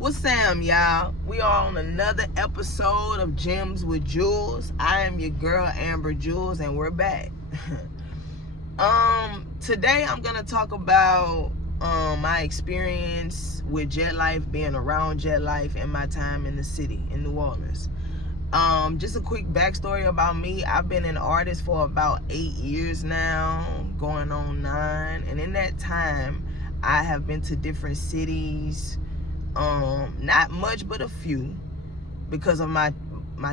What's Sam, y'all? We are on another episode of Gems with Jewels. I am your girl amber.jewelz, and we're back. Today I'm gonna talk about my experience with JetLife, being around JetLife, and my time in the city in New Orleans. Just a quick backstory about me. I've been an artist for about 8 years now, going on 9, and in that time I have been to different cities. Not much, but a few, because of my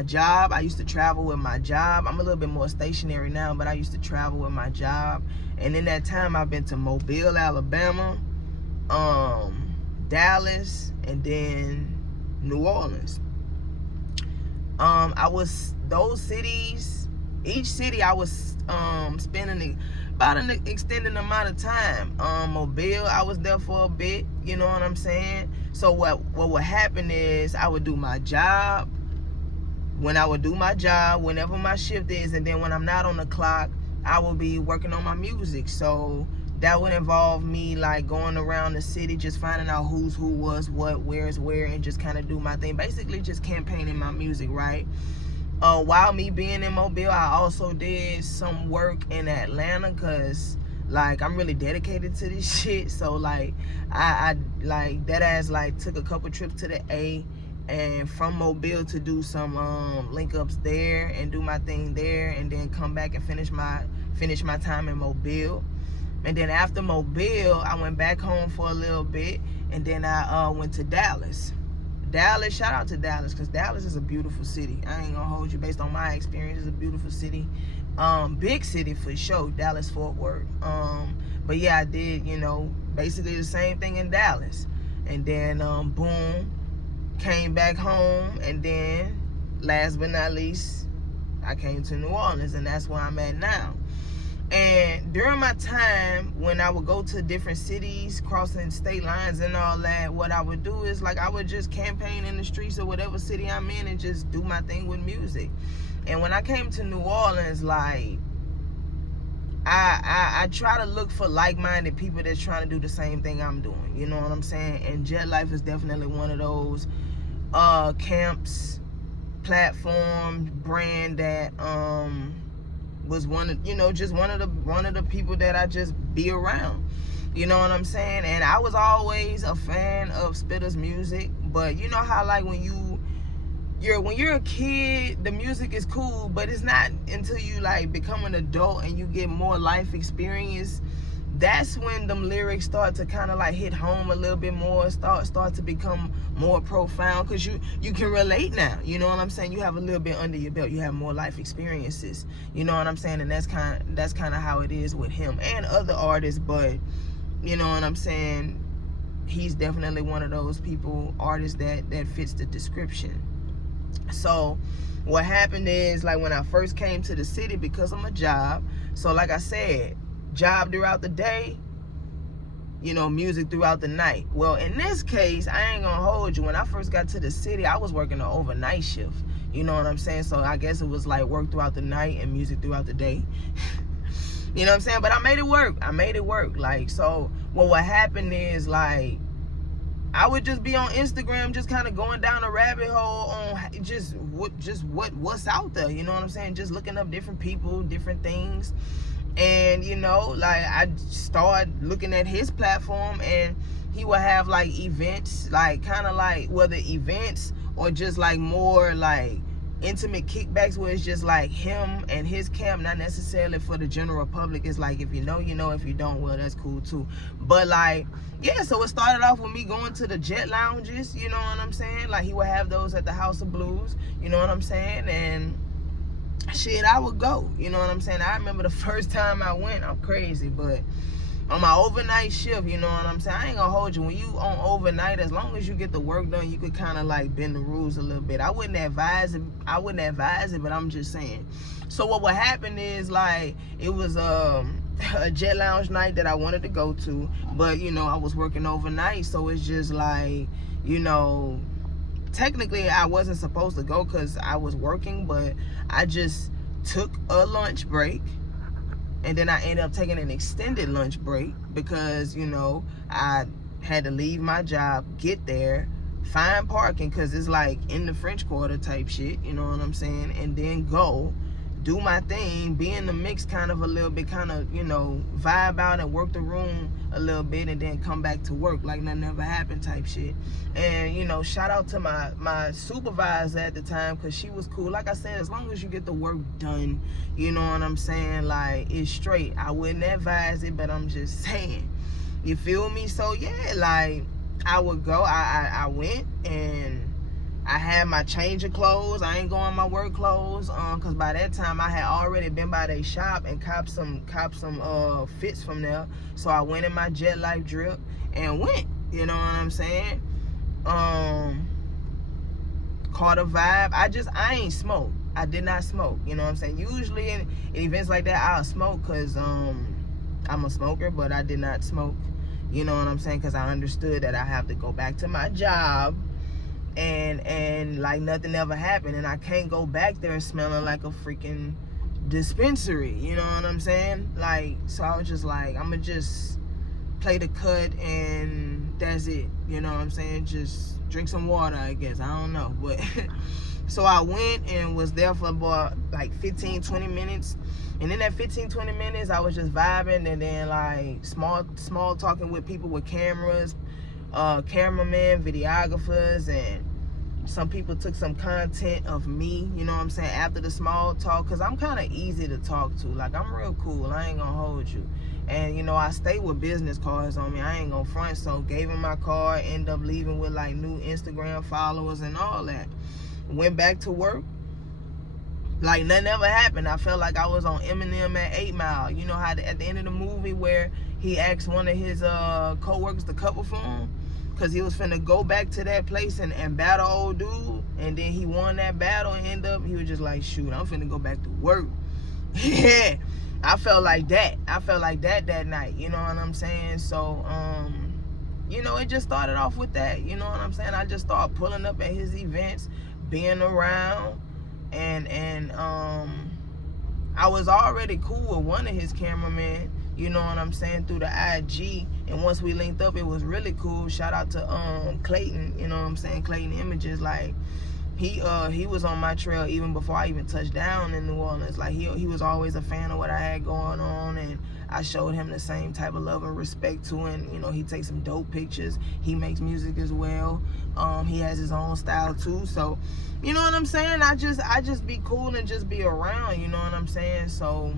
job. I used to travel with my job. I'm a little bit more stationary now, but I used to travel with my job. And in that time, I've been to Mobile, Alabama, Dallas, and then New Orleans. Those cities, each city I was spending about an extended amount of time. Mobile, I was there for a bit, you know what I'm saying? So what would happen is I would do my job. When I would do my job, whenever my shift is, and then when I'm not on the clock, I will be working on my music. So that would involve me like going around the city, just finding out who's who, was what, where's where, and just kind of do my thing. Basically just campaigning my music, right? While me being in Mobile, I also did some work in Atlanta, because like I'm really dedicated to this shit. So like I like that ass like took a couple trips to the A, and from Mobile to do some link ups there and do my thing there, and then come back and finish my time in Mobile. And then after Mobile, I went back home for a little bit, and then I went to Dallas. Shout out to Dallas, because Dallas is a beautiful city. I ain't gonna hold you. Based on my experience, it's a beautiful city. Big city for sure, Dallas, Fort Worth. But yeah, I did, basically the same thing in Dallas. And then, boom, came back home. And then, last but not least, I came to New Orleans, and that's where I'm at now. And during my time, when I would go to different cities, crossing state lines and all that, what I would do is like I would just campaign in the streets of whatever city I'm in and just do my thing with music. And when I came to New Orleans, like I try to look for like-minded people that's trying to do the same thing I'm doing. You know what I'm saying? And JetLife is definitely one of those camps, platform, brand that was one of just one of the people that I just be around. You know what I'm saying? And I was always a fan of Spitter's music, but you know how like when you're a kid, the music is cool, but it's not until you like become an adult and you get more life experience, that's when them lyrics start to kind of like hit home a little bit more, start to become more profound, because you can relate now. You know what I'm saying? You have a little bit under your belt, you have more life experiences. You know what I'm saying? And that's kind of how it is with him and other artists. But you know what I'm saying? He's definitely one of those artists that fits the description. So what happened is, like, when I first came to the city, because of my job, so like I said, job throughout the day, music throughout the night. Well, in this case, I ain't gonna hold you. When I first got to the city, I was working an overnight shift. You know what I'm saying? So I guess it was like work throughout the night and music throughout the day. You know what I'm saying? But I made it work. Like, so what happened is, like, I would just be on Instagram, just kind of going down a rabbit hole on what's out there. You know what I'm saying? Just looking up different people, different things. And like I started looking at his platform, and he would have like events, like kind of like whether events or just like more like intimate kickbacks, where it's just like him and his camp, not necessarily for the general public. It's like, if you know, if you don't, well, that's cool too. But like, yeah, so it started off with me going to the jet lounges, you know what I'm saying? Like, he would have those at the House of Blues, you know what I'm saying? And shit, I would go, you know what I'm saying? I remember the first time I went, I'm crazy, but on my overnight shift, you know what I'm saying? I ain't gonna hold you. When you on overnight, as long as you get the work done, you could kind of like bend the rules a little bit. I wouldn't advise it, but I'm just saying. So what would happen is, like, it was a jet lounge night that I wanted to go to, but I was working overnight, so it's just like, technically I wasn't supposed to go because I was working, but I just took a lunch break, and then I ended up taking an extended lunch break because I had to leave my job, get there, find parking, because it's like in the French Quarter type shit, you know what I'm saying, and then go do my thing, be in the mix kind of a little bit, kind of, you know, vibe out and work the room a little bit, and then come back to work like nothing ever happened type shit. And, you know, shout out to my supervisor at the time, because she was cool. Like I said, as long as you get the work done, you know what I'm saying, like, it's straight. I wouldn't advise it, but I'm just saying, you feel me? So yeah, like, I would go, I went, and I had my change of clothes. I ain't going my work clothes, cause by that time I had already been by their shop and copped some fits from there. So I went in my JetLife drip and went. You know what I'm saying? Caught a vibe. I ain't smoke. I did not smoke. You know what I'm saying? Usually in events like that, I'll smoke, cause I'm a smoker, but I did not smoke. You know what I'm saying? Cause I understood that I have to go back to my job. And like nothing ever happened, and I can't go back there smelling like a freaking dispensary, you know what I'm saying? Like, so I was just like, I'm gonna just play the cut and that's it, you know what I'm saying? Just drink some water, I guess, I don't know, but so I went and was there for about like 15-20 minutes, and in that 15-20 minutes I was just vibing, and then like small talking with people with cameras, cameramen, videographers, and some people took some content of me, you know what I'm saying, after the small talk, because I'm kind of easy to talk to. Like, I'm real cool, I ain't gonna hold you. And, you know, I stay with business cards on me, I ain't gonna front. So gave him my card, end up leaving with like new Instagram followers and all that. Went back to work like nothing ever happened. I felt like I was on Eminem at 8 Mile. You know how at the end of the movie where he asked one of his co-workers to cover for him, because he was finna go back to that place and battle old dude, and then he won that battle and he was just like, shoot, I'm finna go back to work. Yeah, I felt like that that night, you know what I'm saying? So you know, it just started off with that, you know what I'm saying? I just started pulling up at his events, being around, and I was already cool with one of his cameramen, you know what I'm saying, through the IG. And once we linked up, it was really cool. Shout out to Clayton, you know what I'm saying, Clayton Images. Like, he was on my trail even before I even touched down in New Orleans. Like, he was always a fan of what I had going on, and I showed him the same type of love and respect to him. You know, he takes some dope pictures. He makes music as well. He has his own style too. So, you know what I'm saying? I just be cool and just be around, you know what I'm saying? So,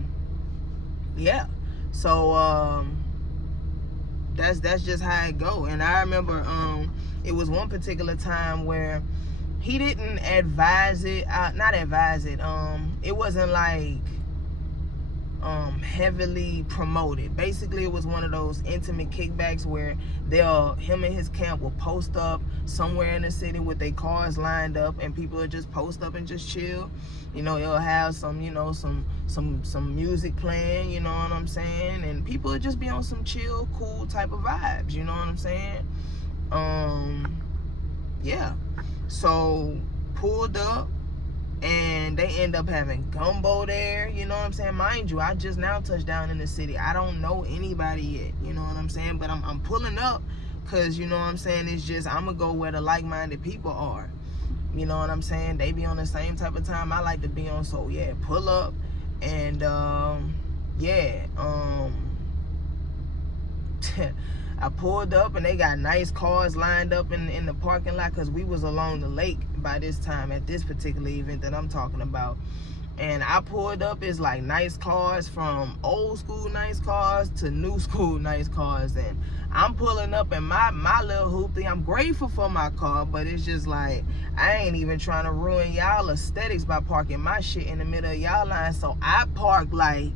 yeah. So that's just how it go. And I remember it was one particular time where he didn't advise it, not advise it, it wasn't like heavily promoted. Basically, it was one of those intimate kickbacks where him and his camp will post up somewhere in the city with their cars lined up, and people will just post up and just chill. You know, it'll have some, you know, some music playing, you know what I'm saying, and people will just be on some chill, cool type of vibes, you know what I'm saying? Yeah. So pulled up, and they end up having gumbo there, you know what I'm saying? Mind you, I just now touched down in the city. I don't know anybody yet, you know what I'm saying? But I'm pulling up because, you know what I'm saying, it's just, I'm going to go where the like-minded people are. You know what I'm saying? They be on the same type of time I like to be on. So, yeah, pull up. And, yeah, I pulled up, and they got nice cars lined up in the parking lot, because we was along the lake by this time at this particular event that I'm talking about. And I pulled up, it's like nice cars, from old school nice cars to new school nice cars. And I'm pulling up in my little hoopty. I'm grateful for my car, but it's just like, I ain't even trying to ruin y'all aesthetics by parking my shit in the middle of y'all line. So I parked like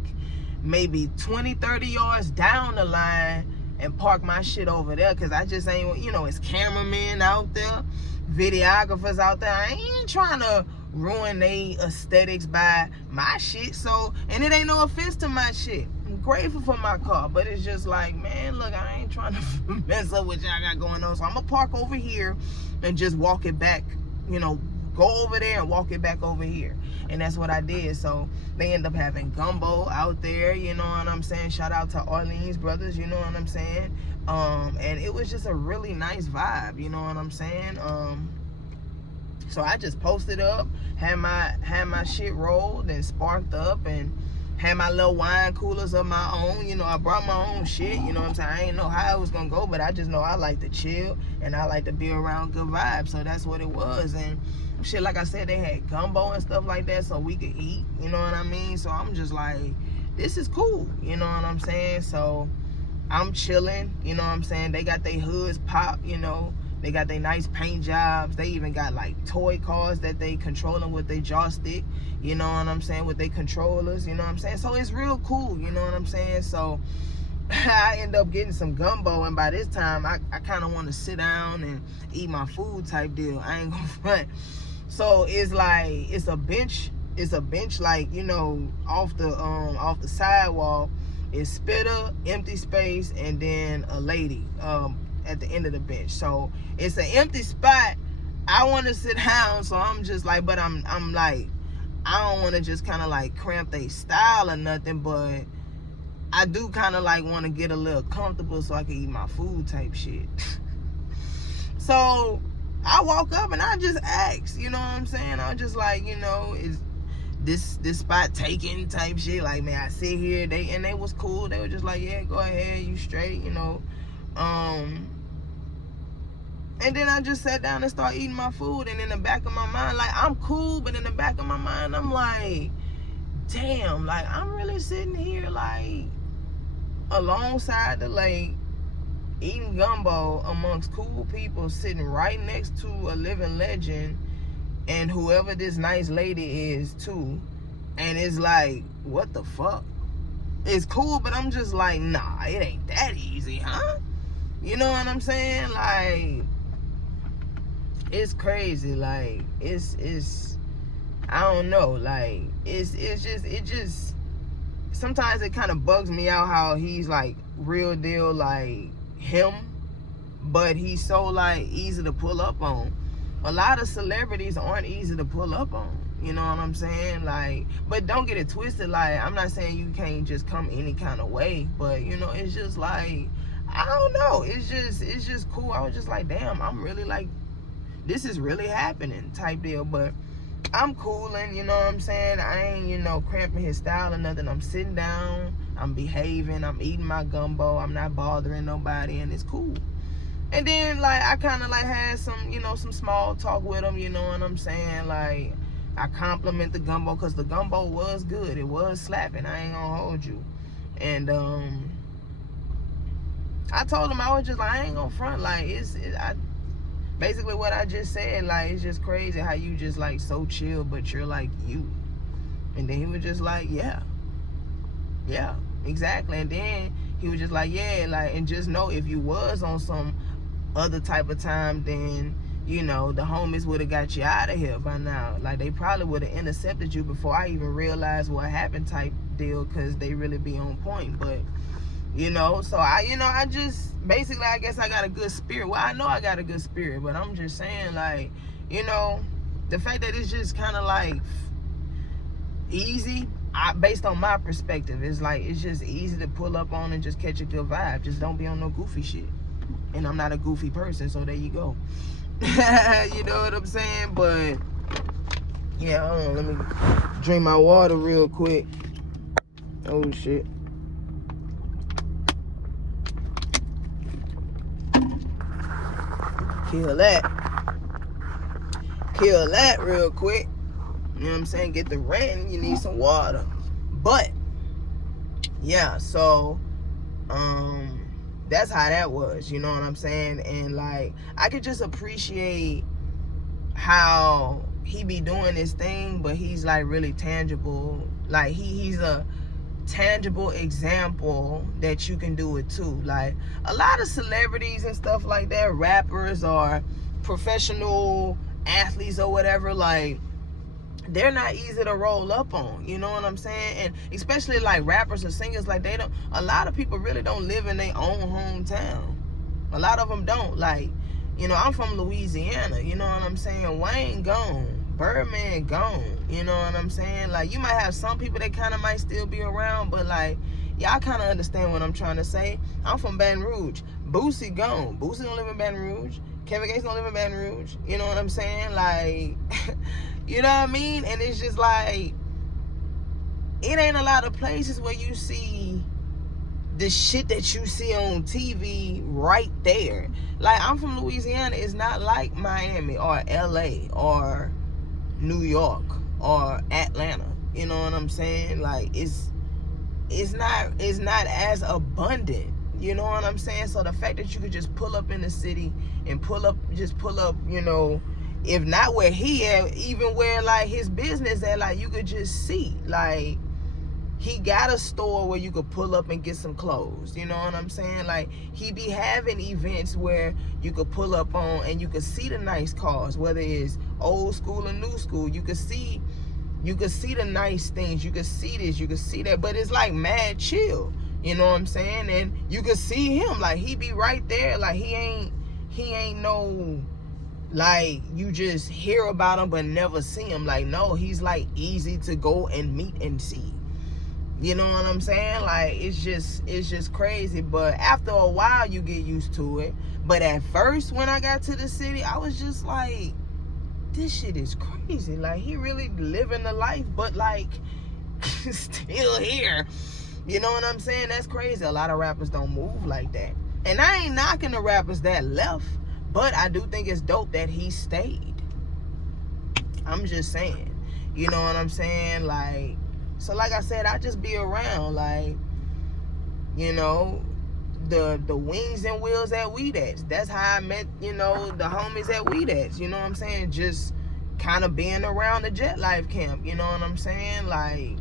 maybe 20-30 yards down the line and park my shit over there, because I just ain't, you know, it's cameramen out there, videographers out there. I ain't trying to ruin they aesthetics by my shit. So, and it ain't no offense to my shit. I'm grateful for my car, but it's just like, man, look, I ain't trying to mess up what y'all got going on. So I'm gonna park over here and just walk it back, you know, go over there and walk it back over here. And that's what I did. So they end up having gumbo out there, you know what I'm saying? Shout out to Orleans Brothers, you know what I'm saying? And it was just a really nice vibe, you know what I'm saying? So I just posted up, had my shit rolled and sparked up, and had my little wine coolers of my own. You know, I brought my own shit, you know what I'm saying? I ain't know how it was gonna go, but I just know I like to chill and I like to be around good vibes. So that's what it was. And shit, like I said, they had gumbo and stuff like that so we could eat, you know what I mean? So I'm just like, this is cool, you know what I'm saying? So I'm chilling, you know what I'm saying? They got their hoods pop, you know. They got their nice paint jobs. They even got like toy cars that they controlling with their joystick, you know what I'm saying, with their controllers, you know what I'm saying? So it's real cool, you know what I'm saying? So I end up getting some gumbo, and by this time I kind of want to sit down and eat my food type deal. I ain't gonna front. So it's like it's a bench like, you know, off the sidewalk. It's spitter, empty space, and then a lady at the end of the bench. So it's an empty spot. I want to sit down, so I'm just like, but I'm like, I don't want to just kind of like cramp their style or nothing, but I do kind of like want to get a little comfortable so I can eat my food type shit. So I walk up and I just ask, you know what I'm saying? I was just like, you know, is this spot taken type shit? Like, man, I sit here. They was cool. They were just like, yeah, go ahead, you straight, you know. And then I just sat down and started eating my food. And in the back of my mind, like, I'm cool, but in the back of my mind, I'm like, damn, like, I'm really sitting here, like, alongside the lake, eating gumbo amongst cool people, sitting right next to a living legend, and whoever this nice lady is, too. And it's like, what the fuck? It's cool, but I'm just like, nah, it ain't that easy, huh? You know what I'm saying? Like, it's crazy. Like, it's I don't know. Like, it just sometimes it kind of bugs me out how he's like real deal, like him, but he's so like easy to pull up on. A lot of celebrities aren't easy to pull up on. You know what I'm saying? Like, but don't get it twisted. Like, I'm not saying you can't just come any kind of way, but you know, it's just like, I don't know. It's just cool. I was just like, damn, I'm really like, this is really happening type deal. But I'm cooling, you know what I'm saying? I ain't, you know, cramping his style or nothing. I'm sitting down, I'm behaving, I'm eating my gumbo, I'm not bothering nobody, and it's cool. And then, like, I kind of, like, had some, you know, some small talk with him, you know what I'm saying? Like, I compliment the gumbo because the gumbo was good. It was slapping. I ain't gonna hold you. And, I told him, I was just like, I ain't gonna front. Like, basically what I just said, like, it's just crazy how you just, like, so chill, but you're, like, you. And then he was just like, yeah, exactly. And then he was just like, yeah, like, and just know if you was on some other type of time, then, you know, the homies would have got you out of here by now. Like, they probably would have intercepted you before I even realized what happened type deal, because they really be on point. But, you know, so I just, basically, I guess I got a good spirit. Well, I know I got a good spirit, but I'm just saying, like, you know, the fact that it's just kind of like easy, based on my perspective, it's like, it's just easy to pull up on and just catch a good vibe. Just don't be on no goofy shit. And I'm not a goofy person, so there you go. You know what I'm saying? But yeah, hold on, let me drink my water real quick. Oh shit. Kill that real quick. You know what I'm saying? Get the rent, you need some water. But yeah, so that's how that was, you know what I'm saying? And like, I could just appreciate how he be doing this thing, but he's like really tangible. Like, he's a tangible example that you can do it too. Like, a lot of celebrities and stuff like that, rappers or professional athletes or whatever, like, they're not easy to roll up on, you know what I'm saying? And especially like rappers and singers, like, a lot of people really don't live in their own hometown. A lot of them don't. Like, you know, I'm from Louisiana, you know what I'm saying? Wayne gone, Birdman gone. You know what I'm saying? Like, you might have some people that kind of might still be around, but like, y'all kind of understand what I'm trying to say. I'm from Baton Rouge. Boosie gone. Boosie don't live in Baton Rouge. Kevin Gates don't live in Baton Rouge. You know what I'm saying? Like, you know what I mean? And it's just like, it ain't a lot of places where you see the shit that you see on TV right there. Like, I'm from Louisiana. It's not like Miami or LA or New York or Atlanta. You know what I'm saying? Like, it's not as abundant. You know what I'm saying? So the fact that you could just pull up in the city and pull up, you know, if not where he at, even where like his business at, like you could just see, like, he got a store where you could pull up and get some clothes. You know what I'm saying? Like, he be having events where you could pull up on and you could see the nice cars, whether it's old school or new school. You could see the nice things. You could see this, you could see that, but it's like mad chill. You know what I'm saying? And you could see him, like, he be right there. Like, he ain't no, like, you just hear about him but never see him. Like, no, he's like easy to go and meet and see. You know what I'm saying? Like, it's just crazy. But after a while, you get used to it. But at first, when I got to the city, I was just like, this shit is crazy. Like, he really living the life, but like, still here. You know what I'm saying? That's crazy. A lot of rappers don't move like that. And I ain't knocking the rappers that left, but I do think it's dope that he stayed. I'm just saying. You know what I'm saying? Like, so like I said, I just be around, like, you know, the wings and wheels at Weedats. That's how I met, you know, the homies at Weedats. You know what I'm saying? Just kind of being around the JetLife camp. You know what I'm saying? Like,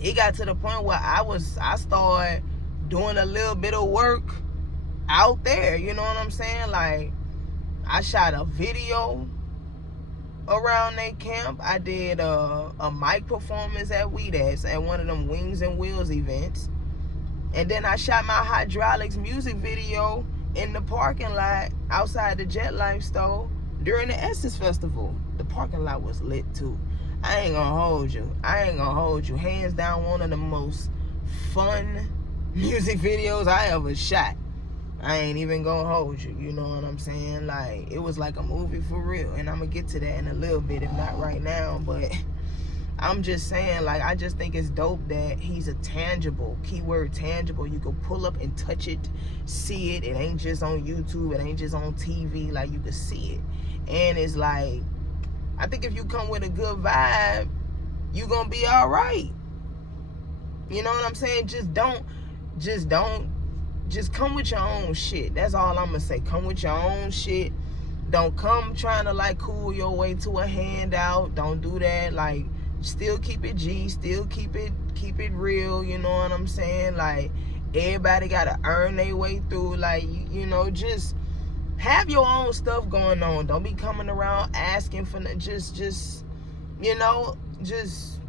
it got to the point where I started doing a little bit of work out there. You know what I'm saying? Like, I shot a video around that camp. I did a mic performance at Weedats at one of them Wings and Wheels events. And then I shot my hydraulics music video in the parking lot outside the JetLife store during the Essence Festival. The parking lot was lit too. I ain't gonna hold you. Hands down, one of the most fun music videos I ever shot. I ain't even gonna hold you. You know what I'm saying? Like, it was like a movie for real. And I'm gonna get to that in a little bit, if not right now. But I'm just saying, like, I just think it's dope that he's a tangible, keyword tangible. You can pull up and touch it, see it. It ain't just on YouTube. It ain't just on TV. Like, you can see it. And it's like, I think if you come with a good vibe, you gonna be all right. You know what I'm saying? Just come with your own shit. That's all I'm gonna say. Come with your own shit. Don't come trying to like cool your way to a handout. Don't do that. Like, still keep it G. Still keep it real. You know what I'm saying? Like, everybody gotta earn their way through. Like, you know, just have your own stuff going on. Don't be coming around asking for just you know, just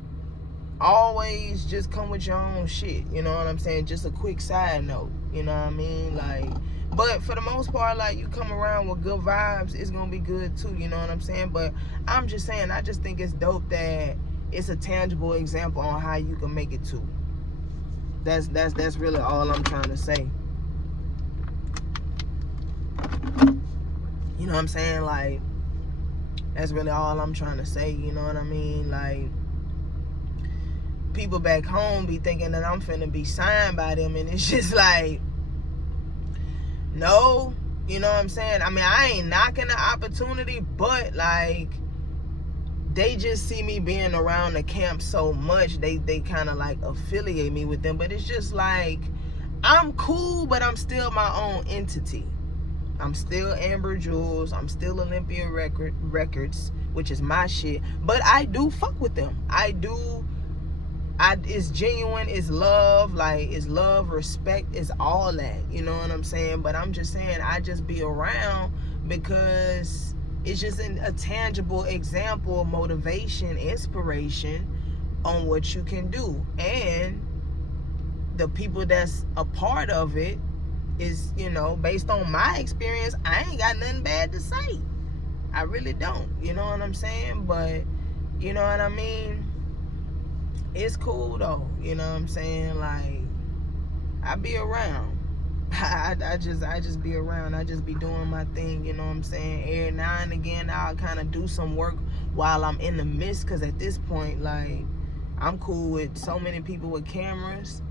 always just come with your own shit. You know what I'm saying? Just a quick side note. You know what I mean? Like, but for the most part, like, you come around with good vibes, it's gonna be good too. You know what I'm saying? But I'm just saying, I just think it's dope that it's a tangible example on how you can make it too. That's really all I'm trying to say. You know what I'm saying? Like, that's really all I'm trying to say. You know what I mean? Like, people back home be thinking that I'm finna be signed by them, and it's just like, no. You know what I'm saying? I mean, I ain't knocking the opportunity, but like, they just see me being around the camp so much, they kind of like affiliate me with them. But it's just like, I'm cool, but I'm still my own entity. I'm still amber.jewelz. I'm still Olympia Records, which is my shit. But I do fuck with them. It's genuine, it's love, like, it's love, respect, it's all that. You know what I'm saying? But I'm just saying, I just be around because it's just a tangible example of motivation, inspiration on what you can do. And the people that's a part of it is, you know, based on my experience, I ain't got nothing bad to say. I really don't. You know what I'm saying? But you know what I mean? It's cool though. You know what I'm saying? Like, I be around. I just be around. I just be doing my thing, you know what I'm saying? Every now and again I'll kind of do some work while I'm in the midst, because at this point, like, I'm cool with so many people with cameras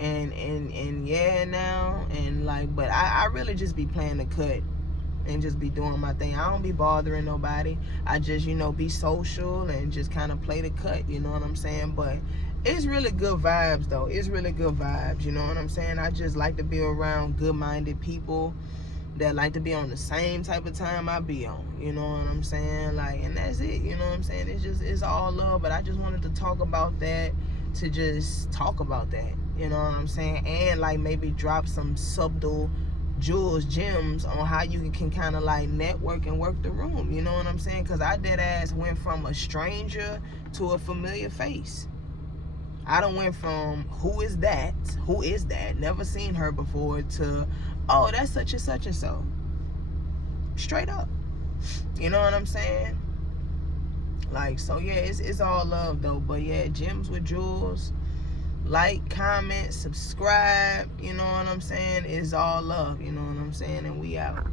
and yeah now, and like, but I really just be playing the cut and just be doing my thing. I don't be bothering nobody. I just, be social and just kind of play the cut, you know what I'm saying? But it's really good vibes though. It's really good vibes, you know what I'm saying? I just like to be around good-minded people that like to be on the same type of time I be on, you know what I'm saying? Like, and that's it, you know what I'm saying? It's all love, but I just wanted to talk about that, to just talk about that, you know what I'm saying? And like maybe drop some subtle jewels, gems on how you can kind of like network and work the room, you know what I'm saying? Because I dead ass went from a stranger to a familiar face. I done went from who is that, never seen her before, to, oh, that's such and such and so. Straight up. You know what I'm saying? Like, so yeah, it's all love though. But yeah, Gems with Jewels. Like, comment, subscribe. You know what I'm saying? It's all love. You know what I'm saying? And we out.